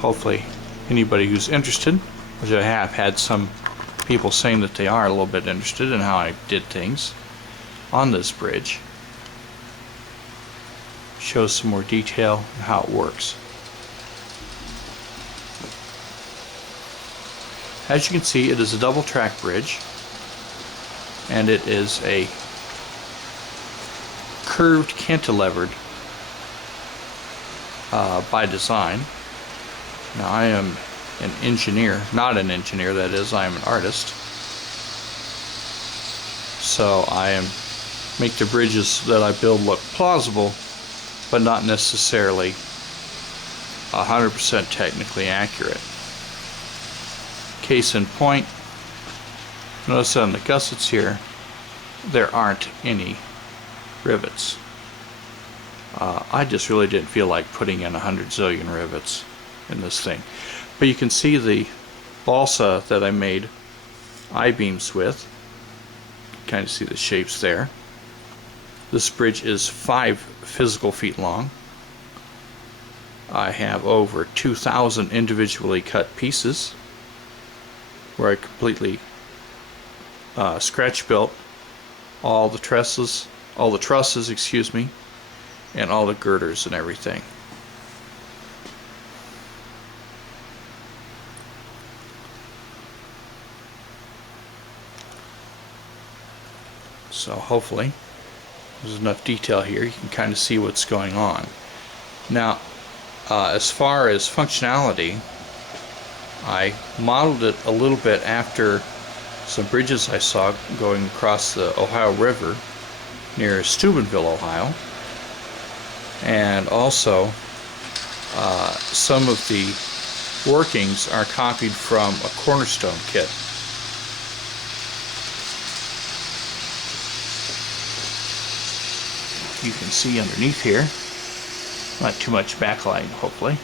hopefully anybody who's interested, which I have had some people saying that they are a little bit interested in how I did things on this bridge, shows some more detail on how it works. As you can see, it is a double track bridge, and it is a curved cantilevered by design. Now, I am an engineer, not an engineer, that is, I am an artist. So I make the bridges that I build look plausible, but not necessarily 100% technically accurate. Case in point, notice on the gussets here, there aren't any rivets. I just really didn't feel like putting in 100 zillion rivets in this thing. But you can see the balsa that I made I-beams with. Kind of see the shapes there. This bridge is 5 physical feet long. I have over 2,000 individually cut pieces where I completely scratch built all the trusses, excuse me, and all the girders and everything. So hopefully there's enough detail here you can kind of see what's going on. Now, as far as functionality, I modeled it a little bit after some bridges I saw going across the Ohio River near Steubenville, Ohio, and also some of the workings are copied from a Cornerstone kit. You can see underneath here, not too much backlight, hopefully.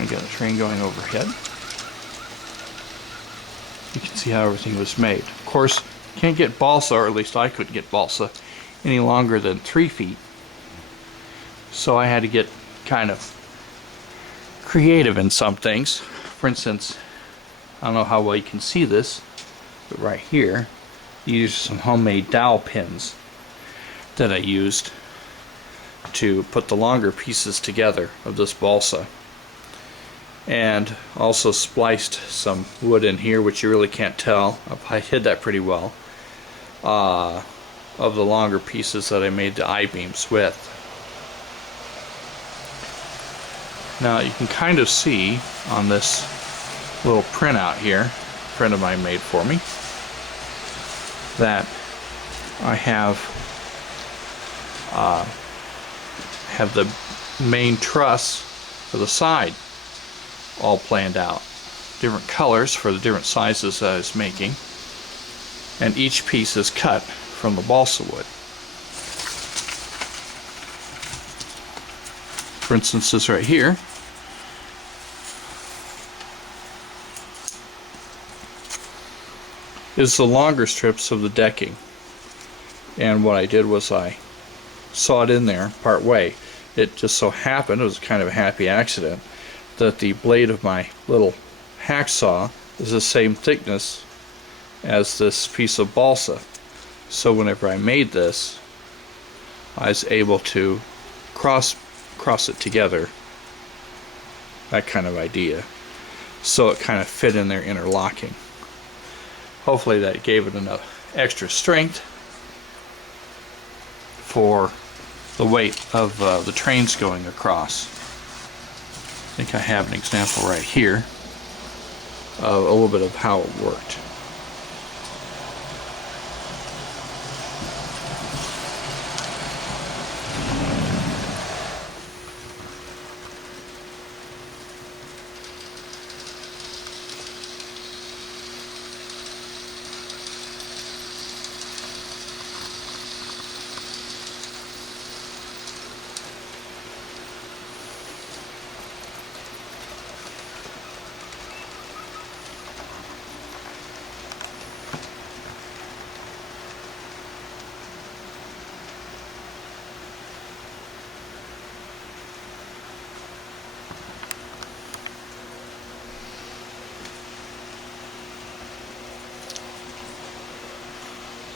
We got a train going overhead. You can see how everything was made. Of course, can't get balsa, or at least I couldn't get balsa, any longer than 3 feet. So I had to get kind of creative in some things. For instance, I don't know how well you can see this, but right here, these are some homemade dowel pins that I used to put the longer pieces together of this balsa. And also spliced some wood in here, which you really can't tell. I hid that pretty well, of the longer pieces that I made the I-beams with. Now you can kind of see on this little printout here, a friend of mine made for me, that I have the main truss for the side all planned out. Different colors for the different sizes that I was making, and each piece is cut from the balsa wood. For instance, this right here is the longer strips of the decking, and what I did was I sawed in there part way. It just so happened, it was kind of a happy accident, that the blade of my little hacksaw is the same thickness as this piece of balsa. So whenever I made this, I was able to cross it together, that kind of idea, so it kind of fit in there interlocking. Hopefully that gave it enough extra strength for the weight of the trains going across. I think I have an example right here of a little bit of how it worked.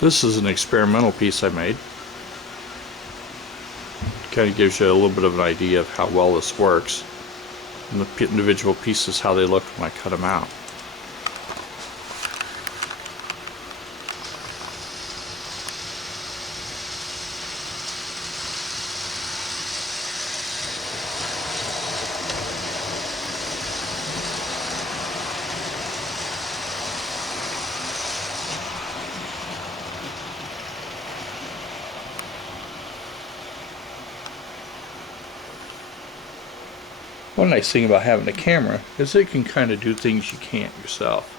This is an experimental piece I made. Kind of gives you a little bit of an idea of how well this works, and the individual pieces, how they look when I cut them out. One nice thing about having a camera is it can kind of do things you can't yourself.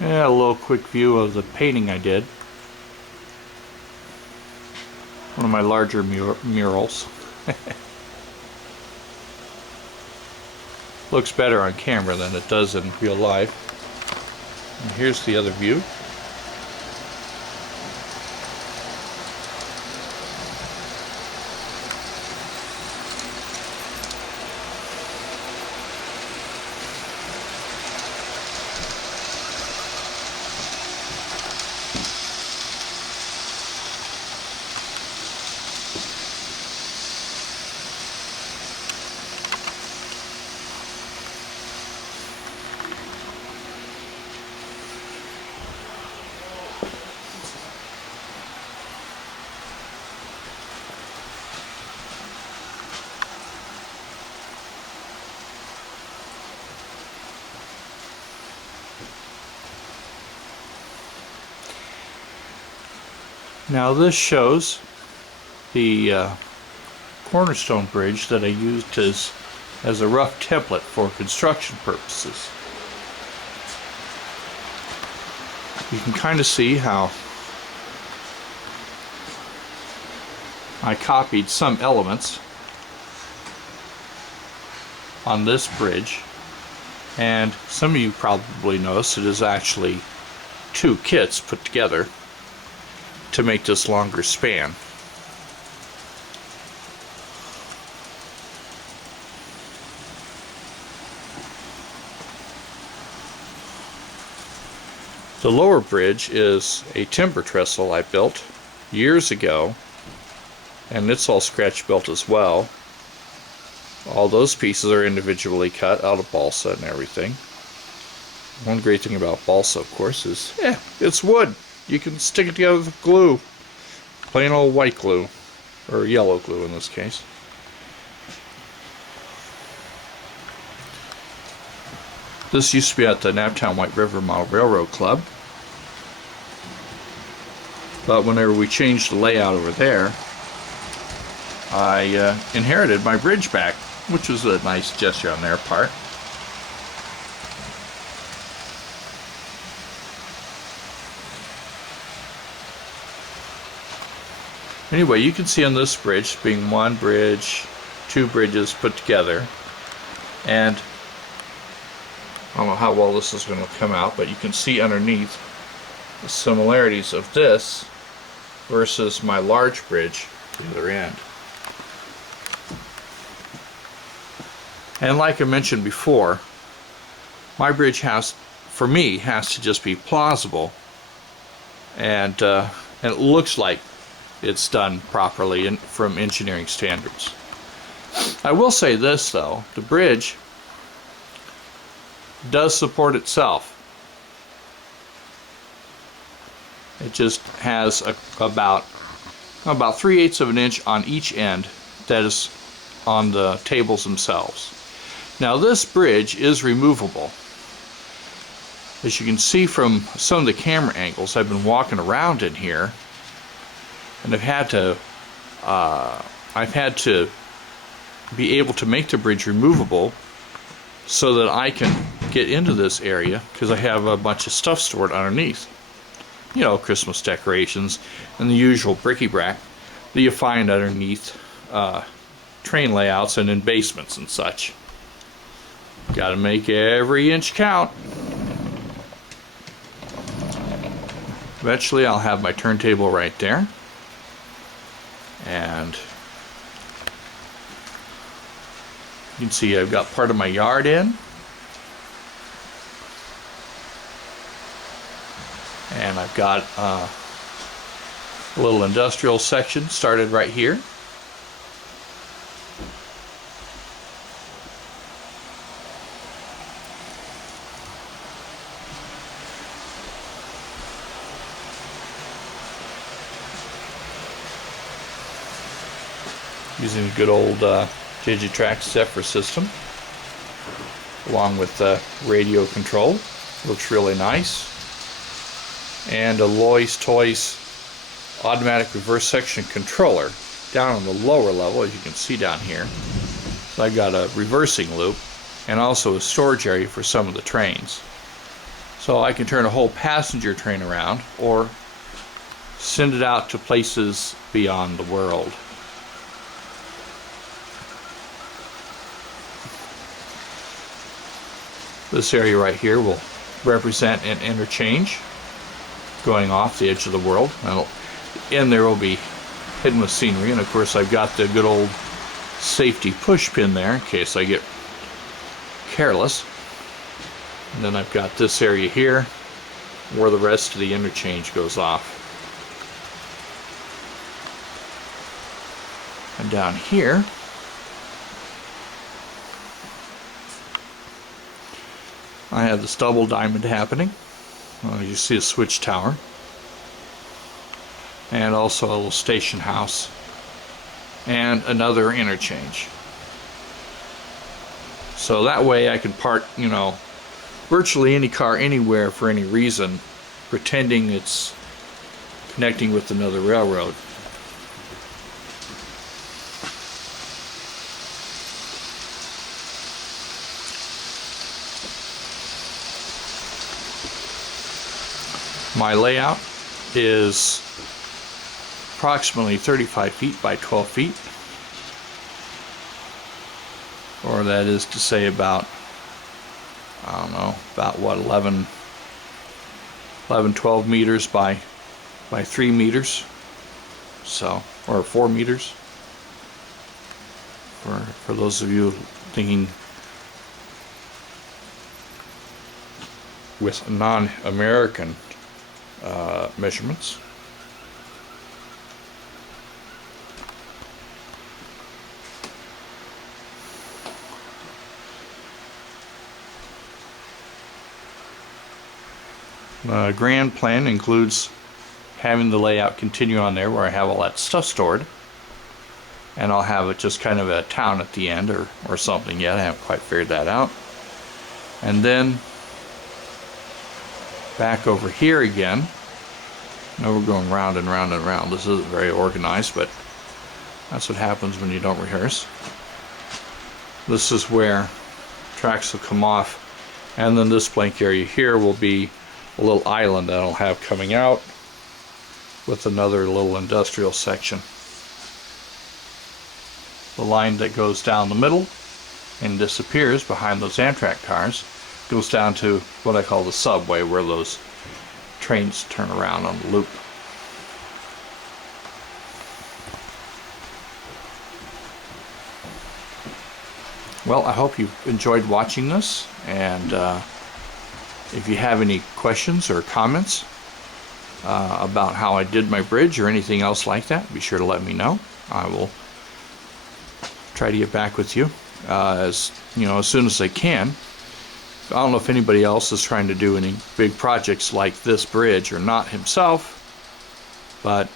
Yeah, a little quick view of the painting I did. One of my larger murals. Looks better on camera than it does in real life. And here's the other view. Now this shows the cornerstone bridge that I used as a rough template for construction purposes. You can kind of see how I copied some elements on this bridge, and some of you probably noticed it is actually two kits put together to make this longer span. The lower bridge is a timber trestle I built years ago, and it's all scratch built as well. All those pieces are individually cut out of balsa and everything. One great thing about balsa, of course, is it's wood. You can stick it together with glue. Plain old white glue, or yellow glue in this case. This used to be at the Naptown White River Model Railroad Club. But whenever we changed the layout over there, I inherited my bridge back, which was a nice gesture on their part. Anyway, you can see on this bridge being one bridge, two bridges put together, and I don't know how well this is going to come out, but you can see underneath the similarities of this versus my large bridge at the other end. And like I mentioned before, my bridge for me, has to just be plausible, and it looks like it's done properly from engineering standards. I will say this though, the bridge does support itself. It just has about 3/8 of an inch on each end that is on the tables themselves. Now this bridge is removable. As you can see from some of the camera angles, I've been walking around in here, and I've had to be able to make the bridge removable so that I can get into this area, because I have a bunch of stuff stored underneath. you know, Christmas decorations and the usual bric-a-brac that you find underneath train layouts and in basements and such. Got to make every inch count. Eventually I'll have my turntable right there, and you can see I've got part of my yard in, and I've got a little industrial section started right here. Using a good old Digitrax Zephyr system, along with radio control. Looks really nice. And a Loy's Toys automatic reverse section controller down on the lower level, as you can see down here. So I've got a reversing loop and also a storage area for some of the trains. So I can turn a whole passenger train around or send it out to places beyond the world. This area right here will represent an interchange going off the edge of the world. And there will be hidden with scenery, and of course I've got the good old safety push pin there in case I get careless. And then I've got this area here where the rest of the interchange goes off. And down here I have this double diamond happening. You see a switch tower. And also a little station house. And another interchange. So that way I can park, you know, virtually any car anywhere for any reason, pretending it's connecting with another railroad. My layout is approximately 35 feet by 12 feet, or that is to say about, I don't know, about what, 11, 12 meters by 3 meters, so, or 4 meters, for those of you thinking with non-American measurements. The grand plan includes having the layout continue on there where I have all that stuff stored, and I'll have it just kind of a town at the end or something yet. I haven't quite figured that out. And then back over here again. Now we're going round and round and round. This isn't very organized, but that's what happens when you don't rehearse. This is where tracks will come off, and then this blank area here will be a little island that I'll have coming out with another little industrial section. The line that goes down the middle and disappears behind those Amtrak cars goes down to what I call the subway, where those trains turn around on the loop. Well, I hope you've enjoyed watching this, and if you have any questions or comments about how I did my bridge or anything else like that, be sure to let me know. I will try to get back with you as soon as I can. I don't know if anybody else is trying to do any big projects like this bridge or not himself, but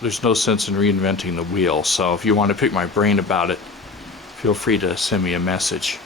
there's no sense in reinventing the wheel. So if you want to pick my brain about it, feel free to send me a message.